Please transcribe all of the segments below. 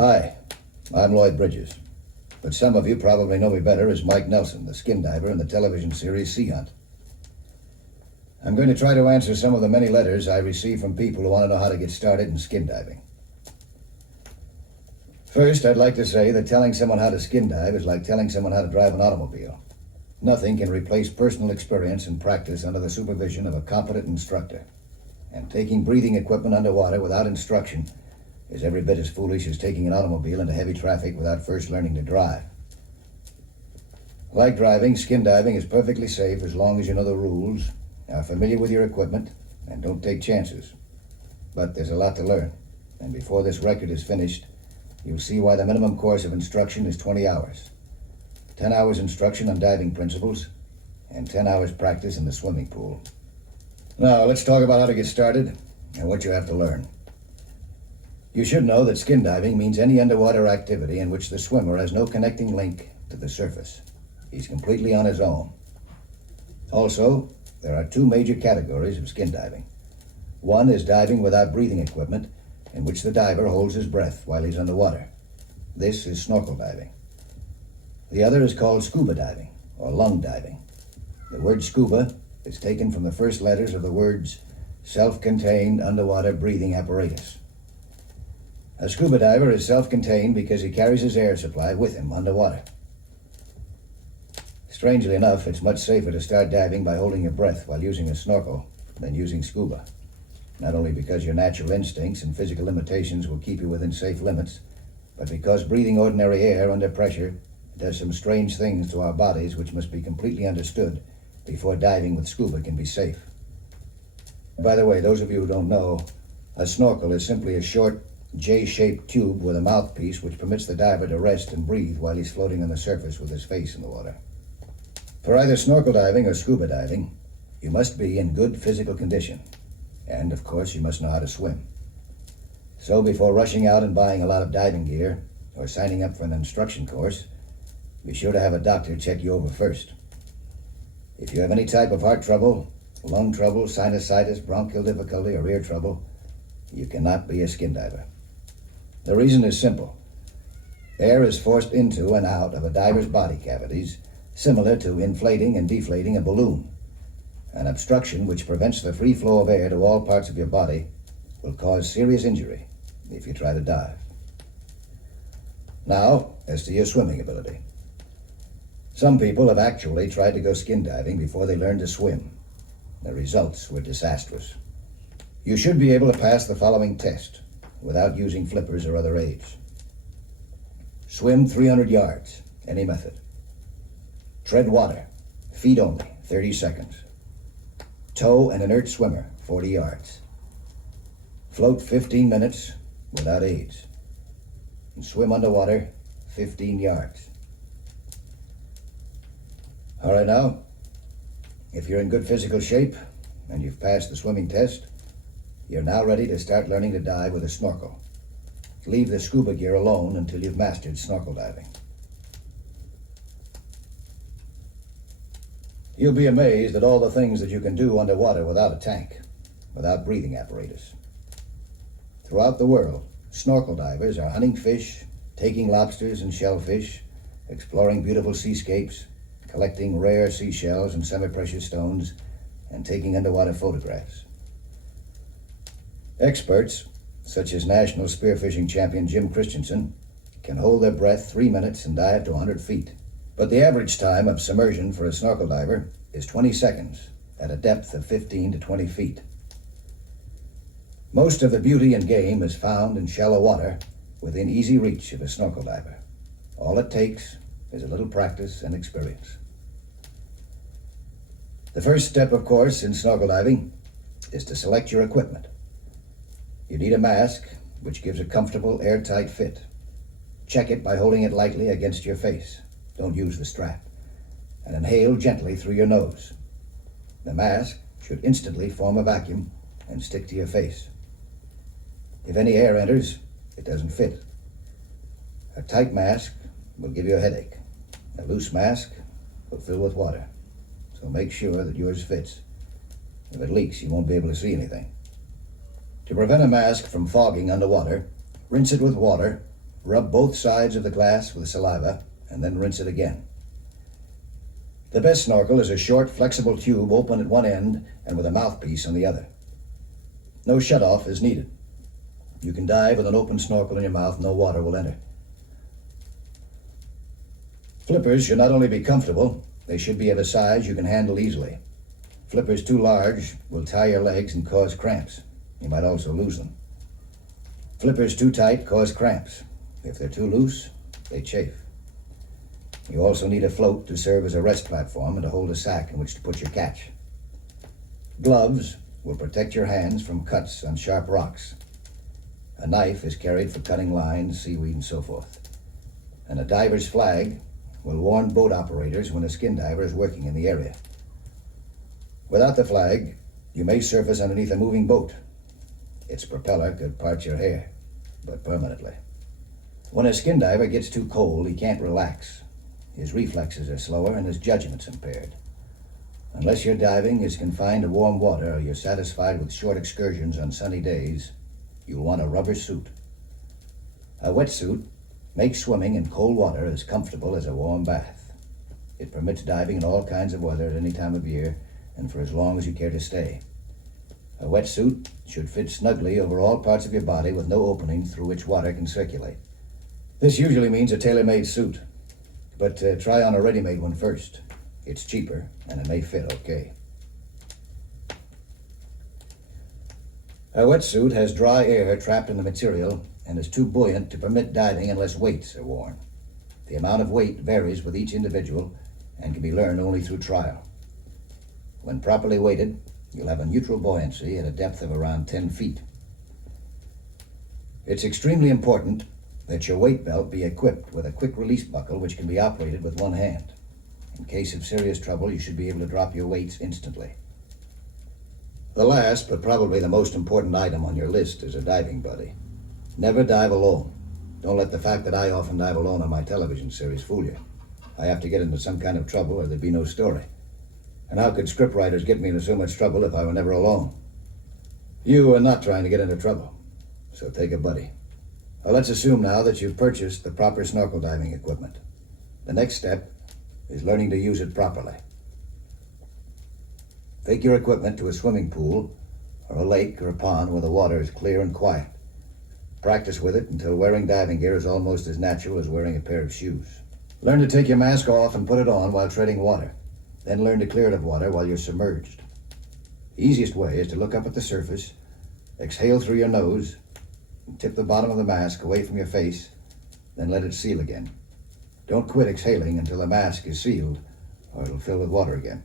Hi, I'm Lloyd Bridges, but some of you probably know me better as Mike Nelson, the skin diver in the television series Sea Hunt. I'm going to try to answer some of the many letters I receive from people who want to know how to get started in skin diving. First, I'd like to say that telling someone how to skin dive is like telling someone how to drive an automobile. Nothing can replace personal experience and practice under the supervision of a competent instructor. And taking breathing equipment underwater without instruction is every bit as foolish as taking an automobile into heavy traffic without first learning to drive. Like driving, skin diving is perfectly safe as long as you know the rules, are familiar with your equipment, and don't take chances. But there's a lot to learn, and before this record is finished, you'll see why the minimum course of instruction is 20 hours. 10 hours instruction on diving principles, and 10 hours practice in the swimming pool. Now, let's talk about how to get started and what you have to learn. You should know that skin diving means any underwater activity in which the swimmer has no connecting link to the surface. He's completely on his own. Also, there are two major categories of skin diving. One is diving without breathing equipment, in which the diver holds his breath while he's underwater. This is snorkel diving. The other is called scuba diving, or lung diving. The word scuba is taken from the first letters of the words self-contained underwater breathing apparatus. A scuba diver is self-contained because he carries his air supply with him underwater. Strangely enough, it's much safer to start diving by holding your breath while using a snorkel than using scuba. Not only because your natural instincts and physical limitations will keep you within safe limits, but because breathing ordinary air under pressure does some strange things to our bodies which must be completely understood before diving with scuba can be safe. By the way, those of you who don't know, a snorkel is simply a short, J-shaped tube with a mouthpiece which permits the diver to rest and breathe while he's floating on the surface with his face in the water. For either snorkel diving or scuba diving, you must be in good physical condition. And, of course, you must know how to swim. So before rushing out and buying a lot of diving gear or signing up for an instruction course, be sure to have a doctor check you over first. If you have any type of heart trouble, lung trouble, sinusitis, bronchial difficulty, or ear trouble, you cannot be a skin diver. The reason is simple. Air is forced into and out of a diver's body cavities, similar to inflating and deflating a balloon. An obstruction which prevents the free flow of air to all parts of your body will cause serious injury if you try to dive. Now, as to your swimming ability. Some people have actually tried to go skin diving before they learned to swim. The results were disastrous. You should be able to pass the following test without using flippers or other aids. Swim 300 yards, any method. Tread water, feet only, 30 seconds. Tow an inert swimmer, 40 yards. Float 15 minutes without aids. And swim underwater 15 yards. All right now, if you're in good physical shape and you've passed the swimming test, you're now ready to start learning to dive with a snorkel. Leave the scuba gear alone until you've mastered snorkel diving. You'll be amazed at all the things that you can do underwater without a tank, without breathing apparatus. Throughout the world, snorkel divers are hunting fish, taking lobsters and shellfish, exploring beautiful seascapes, collecting rare seashells and semi-precious stones, and taking underwater photographs. Experts, such as national spearfishing champion Jim Christensen, can hold their breath 3 minutes and dive to 100 feet. But the average time of submersion for a snorkel diver is 20 seconds at a depth of 15 to 20 feet. Most of the beauty and game is found in shallow water within easy reach of a snorkel diver. All it takes is a little practice and experience. The first step, of course, in snorkel diving is to select your equipment. You need a mask, which gives a comfortable, airtight fit. Check it by holding it lightly against your face. Don't use the strap. And inhale gently through your nose. The mask should instantly form a vacuum and stick to your face. If any air enters, it doesn't fit. A tight mask will give you a headache. A loose mask will fill with water. So make sure that yours fits. If it leaks, you won't be able to see anything. To prevent a mask from fogging underwater, rinse it with water Rub both sides of the glass with saliva and then rinse it again. The best snorkel is a short, flexible tube open at one end and with a mouthpiece on the other. No shutoff is needed. You can dive with an open snorkel in your mouth, no water will enter. Flippers should not only be comfortable, they should be of a size you can handle easily. Flippers too large will tie your legs and cause cramps. You might also lose them. Flippers too tight cause cramps. If they're too loose, they chafe. You also need a float to serve as a rest platform and to hold a sack in which to put your catch. Gloves will protect your hands from cuts on sharp rocks. A knife is carried for cutting lines, seaweed, and so forth. And a diver's flag will warn boat operators when a skin diver is working in the area. Without the flag, you may surface underneath a moving boat. Its propeller could part your hair, but permanently. When a skin diver gets too cold, he can't relax. His reflexes are slower and his judgment's impaired. Unless your diving is confined to warm water or you're satisfied with short excursions on sunny days, you'll want a rubber suit. A wetsuit makes swimming in cold water as comfortable as a warm bath. It permits diving in all kinds of weather at any time of year and for as long as you care to stay. A wetsuit should fit snugly over all parts of your body with no opening through which water can circulate. This usually means a tailor-made suit, but try on a ready-made one first. It's cheaper and it may fit okay. A wetsuit has dry air trapped in the material and is too buoyant to permit diving unless weights are worn. The amount of weight varies with each individual and can be learned only through trial. When properly weighted, you'll have a neutral buoyancy at a depth of around 10 feet. It's extremely important that your weight belt be equipped with a quick release buckle which can be operated with one hand. In case of serious trouble, you should be able to drop your weights instantly. The last, but probably the most important item on your list is a diving buddy. Never dive alone. Don't let the fact that I often dive alone on my television series fool you. I have to get into some kind of trouble or there'd be no story. And how could scriptwriters get me into so much trouble if I were never alone? You are not trying to get into trouble, so take a buddy. Now let's assume now that you've purchased the proper snorkel diving equipment. The next step is learning to use it properly. Take your equipment to a swimming pool or a lake or a pond where the water is clear and quiet. Practice with it until wearing diving gear is almost as natural as wearing a pair of shoes. Learn to take your mask off and put it on while treading water. Then learn to clear it of water while you're submerged. The easiest way is to look up at the surface, exhale through your nose, and tip the bottom of the mask away from your face, then let it seal again. Don't quit exhaling until the mask is sealed, or it'll fill with water again.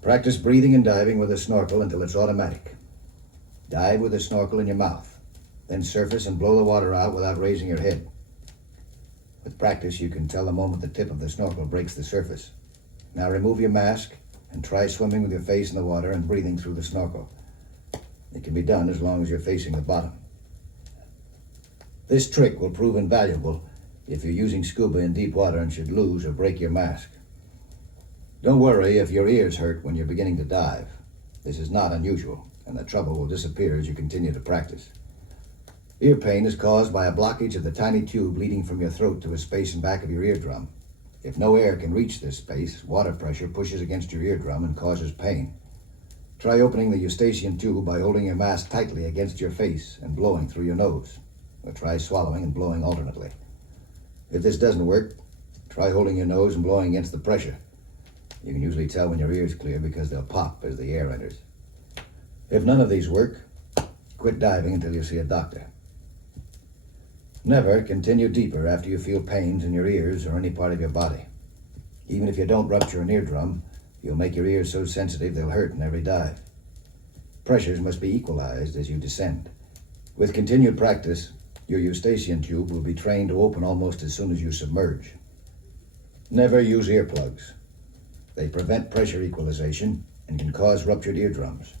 Practice breathing and diving with a snorkel until it's automatic. Dive with a snorkel in your mouth, then surface and blow the water out without raising your head. With practice, you can tell the moment the tip of the snorkel breaks the surface. Now remove your mask and try swimming with your face in the water and breathing through the snorkel. It can be done as long as you're facing the bottom. This trick will prove invaluable if you're using scuba in deep water and should lose or break your mask. Don't worry if your ears hurt when you're beginning to dive. This is not unusual, and the trouble will disappear as you continue to practice. Ear pain is caused by a blockage of the tiny tube leading from your throat to a space in back of your eardrum. If no air can reach this space, water pressure pushes against your eardrum and causes pain. Try opening the eustachian tube by holding your mask tightly against your face and blowing through your nose. Or try swallowing and blowing alternately. If this doesn't work, try holding your nose and blowing against the pressure. You can usually tell when your ears clear because they'll pop as the air enters. If none of these work, quit diving until you see a doctor. Never continue deeper after you feel pains in your ears or any part of your body. Even if you don't rupture an eardrum, you'll make your ears so sensitive they'll hurt in every dive. Pressures must be equalized as you descend. With continued practice, your eustachian tube will be trained to open almost as soon as you submerge. Never use earplugs. They prevent pressure equalization and can cause ruptured eardrums.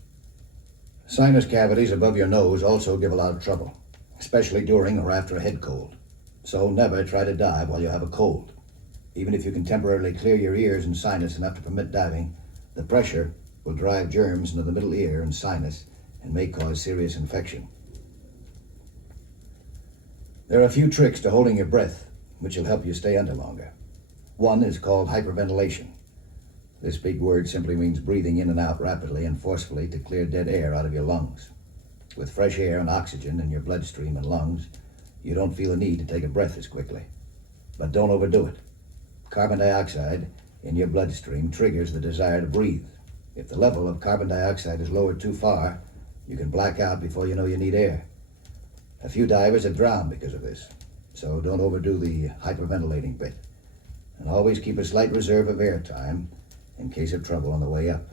Sinus cavities above your nose also give a lot of trouble, especially during or after a head cold. So never try to dive while you have a cold. Even if you can temporarily clear your ears and sinus enough to permit diving, the pressure will drive germs into the middle ear and sinus and may cause serious infection. There are a few tricks to holding your breath, which will help you stay under longer. One is called hyperventilation. This big word simply means breathing in and out rapidly and forcefully to clear dead air out of your lungs. With fresh air and oxygen in your bloodstream and lungs, you don't feel the need to take a breath as quickly. But don't overdo it. Carbon dioxide in your bloodstream triggers the desire to breathe. If the level of carbon dioxide is lowered too far, you can black out before you know you need air. A few divers have drowned because of this, so don't overdo the hyperventilating bit. And always keep a slight reserve of air time in case of trouble on the way up.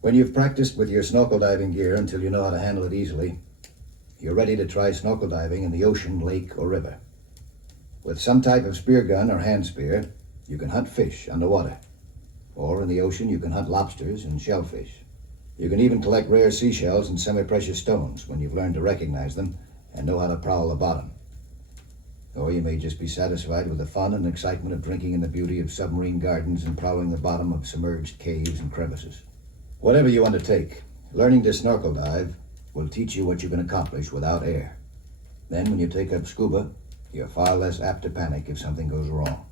When you've practiced with your snorkel diving gear until you know how to handle it easily, you're ready to try snorkel diving in the ocean, lake, or river. With some type of spear gun or hand spear, you can hunt fish underwater. Or in the ocean, you can hunt lobsters and shellfish. You can even collect rare seashells and semi-precious stones when you've learned to recognize them and know how to prowl the bottom. Or you may just be satisfied with the fun and excitement of drinking in the beauty of submarine gardens and prowling the bottom of submerged caves and crevices. Whatever you undertake, learning to snorkel dive will teach you what you can accomplish without air. Then when you take up scuba, you're far less apt to panic if something goes wrong.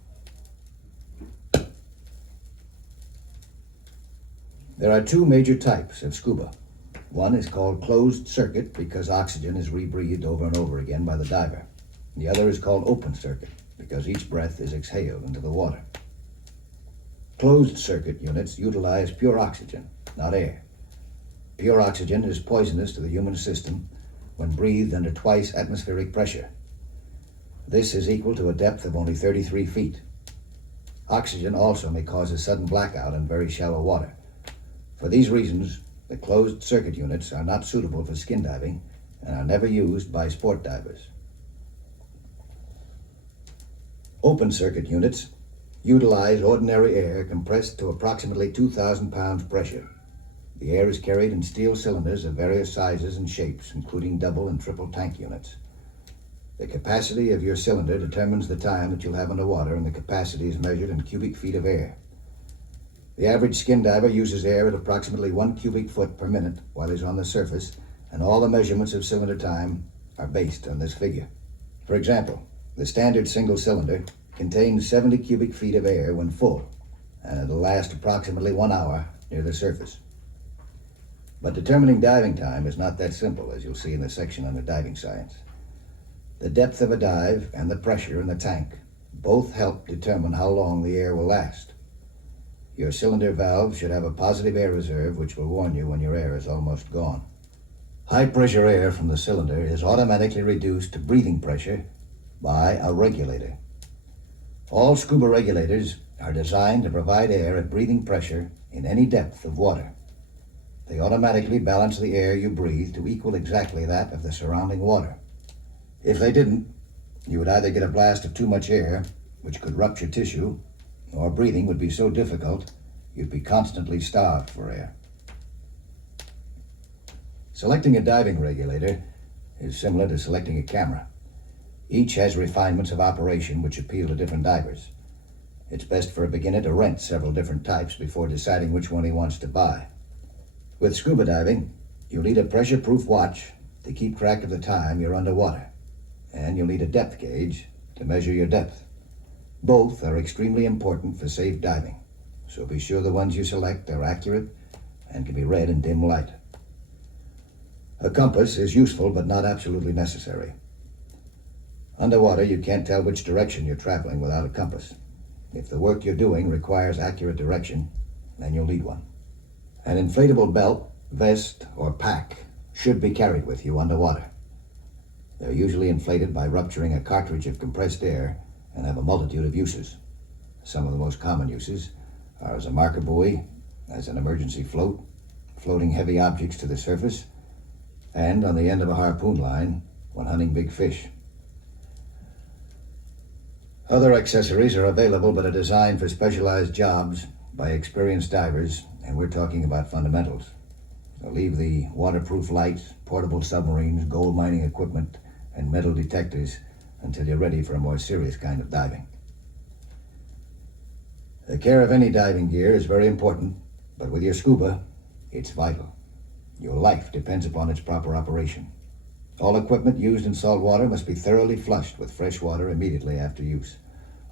There are two major types of scuba. One is called closed circuit because oxygen is rebreathed over and over again by the diver. The other is called open circuit because each breath is exhaled into the water. Closed circuit units utilize pure oxygen, not air. Pure oxygen is poisonous to the human system when breathed under twice atmospheric pressure. This is equal to a depth of only 33 feet. Oxygen also may cause a sudden blackout in very shallow water. For these reasons, the closed circuit units are not suitable for skin diving and are never used by sport divers. Open circuit units utilize ordinary air compressed to approximately 2,000 pounds pressure. The air is carried in steel cylinders of various sizes and shapes, including double and triple tank units. The capacity of your cylinder determines the time that you'll have underwater, and the capacity is measured in cubic feet of air. The average skin diver uses air at approximately 1 cubic foot per minute while he's on the surface, and all the measurements of cylinder time are based on this figure. For example, the standard single cylinder contains 70 cubic feet of air when full, and it'll last approximately 1 hour near the surface. But determining diving time is not that simple, as you'll see in the section on the diving science. The depth of a dive and the pressure in the tank both help determine how long the air will last. Your cylinder valve should have a positive air reserve which will warn you when your air is almost gone. High pressure air from the cylinder is automatically reduced to breathing pressure by a regulator. All scuba regulators are designed to provide air at breathing pressure in any depth of water. They automatically balance the air you breathe to equal exactly that of the surrounding water. If they didn't, you would either get a blast of too much air, which could rupture tissue, or breathing would be so difficult you'd be constantly starved for air. Selecting a diving regulator is similar to selecting a camera. Each has refinements of operation which appeal to different divers. It's best for a beginner to rent several different types before deciding which one he wants to buy. With scuba diving, you'll need a pressure-proof watch to keep track of the time you're underwater, and you'll need a depth gauge to measure your depth. Both are extremely important for safe diving, so be sure the ones you select are accurate and can be read in dim light. A compass is useful but not absolutely necessary. Underwater, you can't tell which direction you're traveling without a compass. If the work you're doing requires accurate direction, then you'll need one. An inflatable belt, vest, or pack should be carried with you underwater. They're usually inflated by rupturing a cartridge of compressed air and have a multitude of uses. Some of the most common uses are as a marker buoy, as an emergency float, floating heavy objects to the surface, and on the end of a harpoon line when hunting big fish. Other accessories are available but are designed for specialized jobs by experienced divers, and we're talking about fundamentals. So leave the waterproof lights, portable submarines, gold mining equipment, and metal detectors until you're ready for a more serious kind of diving. The care of any diving gear is very important, but with your scuba, it's vital. Your life depends upon its proper operation. All equipment used in salt water must be thoroughly flushed with fresh water immediately after use.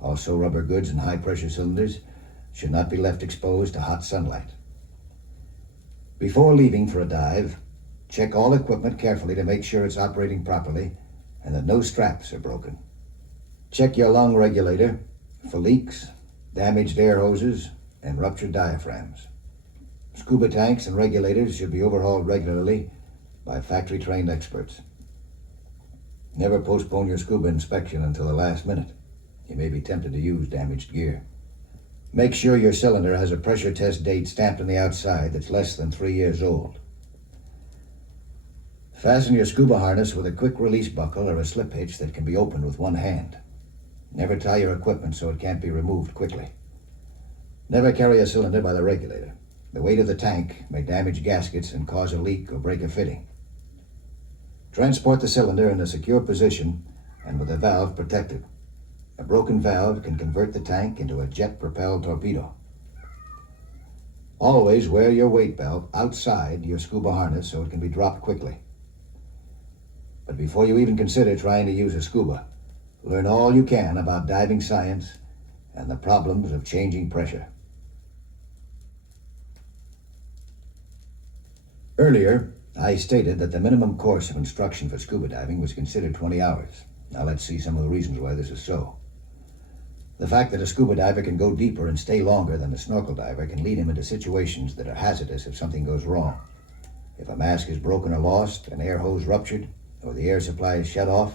Also, rubber goods and high-pressure cylinders should not be left exposed to hot sunlight. Before leaving for a dive, check all equipment carefully to make sure it's operating properly and that no straps are broken. Check your lung regulator for leaks, damaged air hoses, and ruptured diaphragms. Scuba tanks and regulators should be overhauled regularly by factory-trained experts. Never postpone your scuba inspection until the last minute. You may be tempted to use damaged gear. Make sure your cylinder has a pressure test date stamped on the outside that's less than 3 years old. Fasten your scuba harness with a quick release buckle or a slip hitch that can be opened with one hand. Never tie your equipment so it can't be removed quickly. Never carry a cylinder by the regulator. The weight of the tank may damage gaskets and cause a leak or break a fitting. Transport the cylinder in a secure position and with the valve protected. A broken valve can convert the tank into a jet-propelled torpedo. Always wear your weight belt outside your scuba harness so it can be dropped quickly. But before you even consider trying to use a scuba, learn all you can about diving science and the problems of changing pressure. Earlier, I stated that the minimum course of instruction for scuba diving was considered 20 hours. Now let's see some of the reasons why this is so. The fact that a scuba diver can go deeper and stay longer than a snorkel diver can lead him into situations that are hazardous if something goes wrong. If a mask is broken or lost, an air hose ruptured, or the air supply is shut off,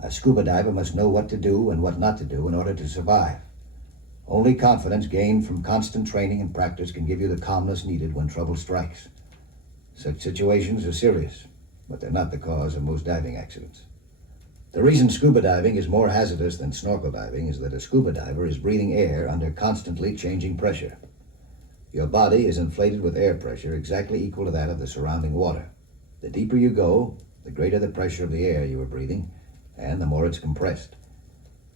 a scuba diver must know what to do and what not to do in order to survive. Only confidence gained from constant training and practice can give you the calmness needed when trouble strikes. Such situations are serious, but they're not the cause of most diving accidents. The reason scuba diving is more hazardous than snorkel diving is that a scuba diver is breathing air under constantly changing pressure. Your body is inflated with air pressure exactly equal to that of the surrounding water. The deeper you go, the greater the pressure of the air you are breathing, and the more it's compressed.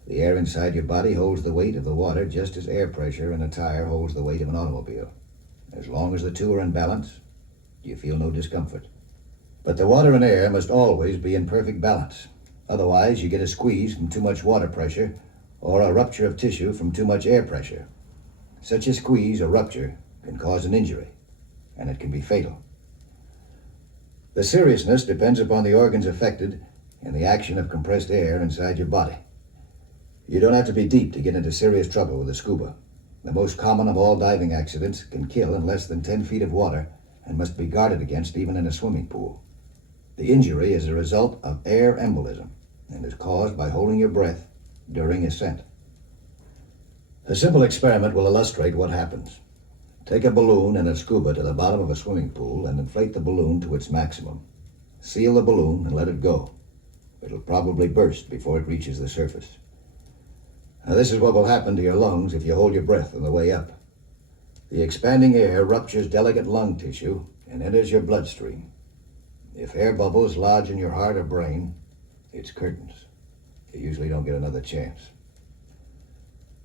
The air inside your body holds the weight of the water just as air pressure in a tire holds the weight of an automobile. As long as the two are in balance, you feel no discomfort. But the water and air must always be in perfect balance. Otherwise, you get a squeeze from too much water pressure or a rupture of tissue from too much air pressure. Such a squeeze or rupture can cause an injury, and it can be fatal. The seriousness depends upon the organs affected and the action of compressed air inside your body. You don't have to be deep to get into serious trouble with a scuba. The most common of all diving accidents can kill in less than 10 feet of water and must be guarded against even in a swimming pool. The injury is a result of air embolism and is caused by holding your breath during ascent. A simple experiment will illustrate what happens. Take a balloon and a scuba to the bottom of a swimming pool and inflate the balloon to its maximum. Seal the balloon and let it go. It'll probably burst before it reaches the surface. Now, this is what will happen to your lungs if you hold your breath on the way up. The expanding air ruptures delicate lung tissue and enters your bloodstream. If air bubbles lodge in your heart or brain, it's curtains. You usually don't get another chance.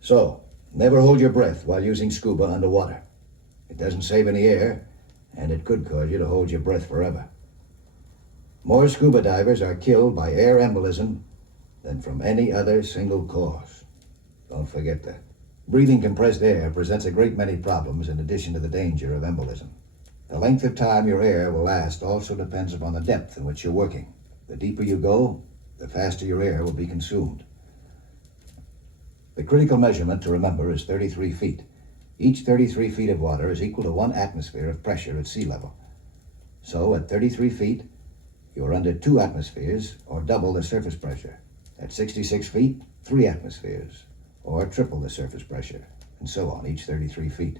So, never hold your breath while using scuba underwater. It doesn't save any air, and it could cause you to hold your breath forever. More scuba divers are killed by air embolism than from any other single cause. Don't forget that. Breathing compressed air presents a great many problems in addition to the danger of embolism. The length of time your air will last also depends upon the depth in which you're working. The deeper you go, the faster your air will be consumed. The critical measurement to remember is 33 feet. Each 33 feet of water is equal to 1 atmosphere of pressure at sea level. So at 33 feet, you're under 2 atmospheres or double the surface pressure. At 66 feet, 3 atmospheres or triple the surface pressure, and so on, each 33 feet.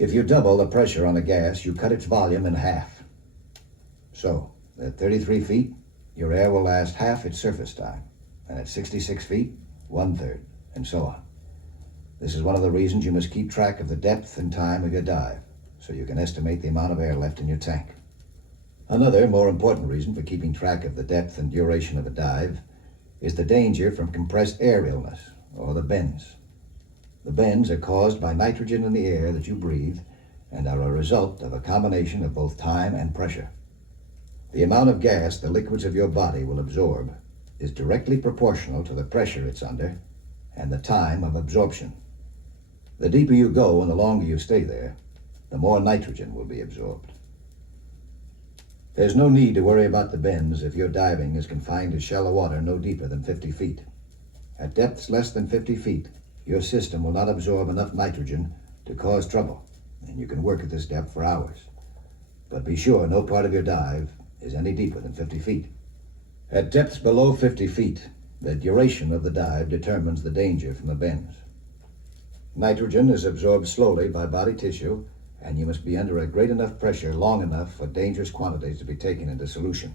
If you double the pressure on a gas, you cut its volume in half. So, at 33 feet, your air will last half its surface time, and at 66 feet, 1/3, and so on. This is one of the reasons you must keep track of the depth and time of your dive, so you can estimate the amount of air left in your tank. Another, more important reason for keeping track of the depth and duration of a dive is the danger from compressed air illness, or the bends. The bends are caused by nitrogen in the air that you breathe and are a result of a combination of both time and pressure. The amount of gas the liquids of your body will absorb is directly proportional to the pressure it's under and the time of absorption. The deeper you go and the longer you stay there, the more nitrogen will be absorbed. There's no need to worry about the bends if your diving is confined to shallow water no deeper than 50 feet. At depths less than 50 feet, your system will not absorb enough nitrogen to cause trouble, and you can work at this depth for hours. But be sure no part of your dive is any deeper than 50 feet. At depths below 50 feet, the duration of the dive determines the danger from the bends. Nitrogen is absorbed slowly by body tissue, and you must be under a great enough pressure long enough for dangerous quantities to be taken into solution.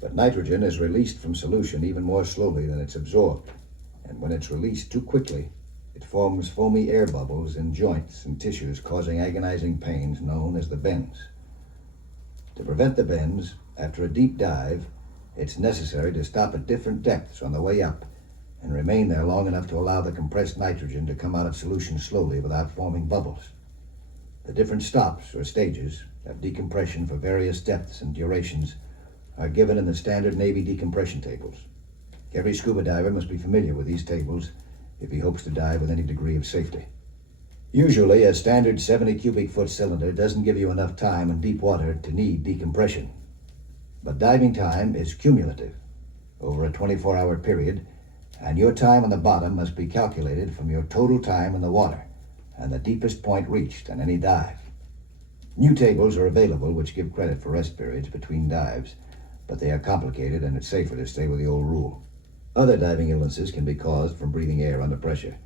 But nitrogen is released from solution even more slowly than it's absorbed, and when it's released too quickly, it forms foamy air bubbles in joints and tissues, causing agonizing pains known as the bends. To prevent the bends, after a deep dive, it's necessary to stop at different depths on the way up and remain there long enough to allow the compressed nitrogen to come out of solution slowly without forming bubbles. The different stops or stages of decompression for various depths and durations are given in the standard Navy decompression tables. Every scuba diver must be familiar with these tables if he hopes to dive with any degree of safety. Usually, a standard 70 cubic foot cylinder doesn't give you enough time in deep water to need decompression. But diving time is cumulative over a 24-hour period, and your time on the bottom must be calculated from your total time in the water and the deepest point reached on any dive. New tables are available which give credit for rest periods between dives, but they are complicated and it's safer to stay with the old rule. Other diving illnesses can be caused from breathing air under pressure.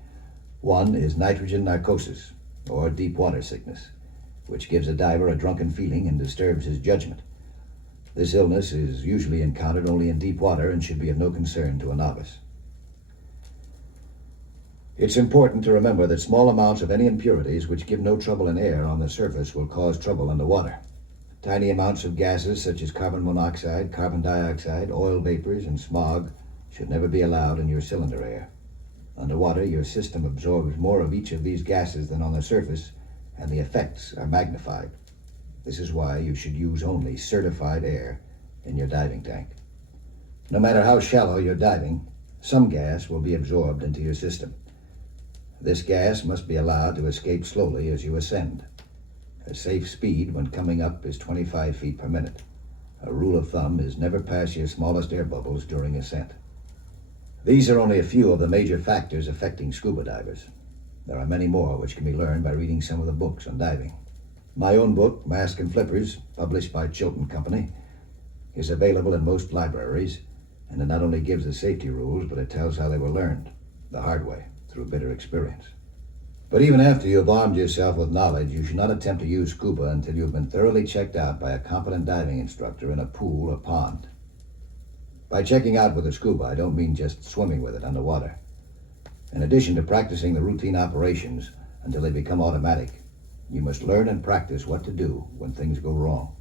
One is nitrogen narcosis, or deep water sickness, which gives a diver a drunken feeling and disturbs his judgment. This illness is usually encountered only in deep water and should be of no concern to a novice. It's important to remember that small amounts of any impurities which give no trouble in air on the surface will cause trouble underwater. Tiny amounts of gases such as carbon monoxide, carbon dioxide, oil vapors, and smog should never be allowed in your cylinder air. Underwater, your system absorbs more of each of these gases than on the surface, and the effects are magnified. This is why you should use only certified air in your diving tank. No matter how shallow you're diving, some gas will be absorbed into your system. This gas must be allowed to escape slowly as you ascend. A safe speed when coming up is 25 feet per minute. A rule of thumb is never pass your smallest air bubbles during ascent. These are only a few of the major factors affecting scuba divers. There are many more which can be learned by reading some of the books on diving. My own book, Mask and Flippers, published by Chilton Company, is available in most libraries, and it not only gives the safety rules, but it tells how they were learned, the hard way, through bitter experience. But even after you have armed yourself with knowledge, you should not attempt to use scuba until you have been thoroughly checked out by a competent diving instructor in a pool or pond. By checking out with a scuba, I don't mean just swimming with it underwater. In addition to practicing the routine operations until they become automatic, you must learn and practice what to do when things go wrong.